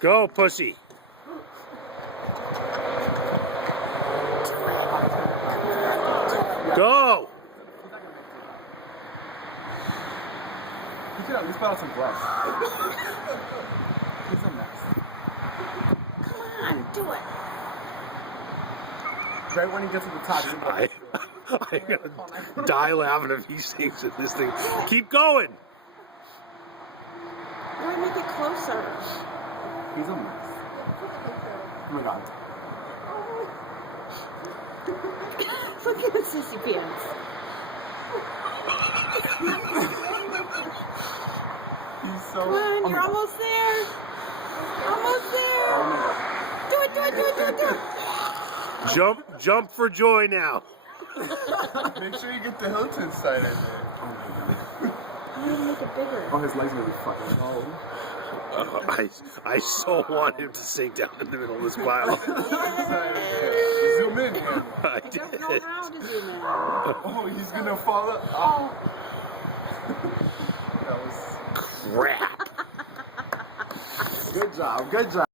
Go, pussy. Go. You could at least put out some glass. He's a mess. Come on, do it. Right when he gets to the top, I'm gonna die laughing if he sings in this thing. Keep going. Why make it closer? he's a mess. Oh my god. Look at the sissy pants. He's so. Come on, you're almost there. Almost there. Oh my god. Do it, do it, do it, do it, do it. Jump for joy now. Make sure you get the Hilton side in there. I'm gonna make it bigger. Oh, his legs are gonna be fucking low. I so want him to sink down in the middle of this pile. Zoom in, man. I I don't did. know how to zoom in. Oh, he's gonna fall up. Oh. That was Crap. good job. Good job.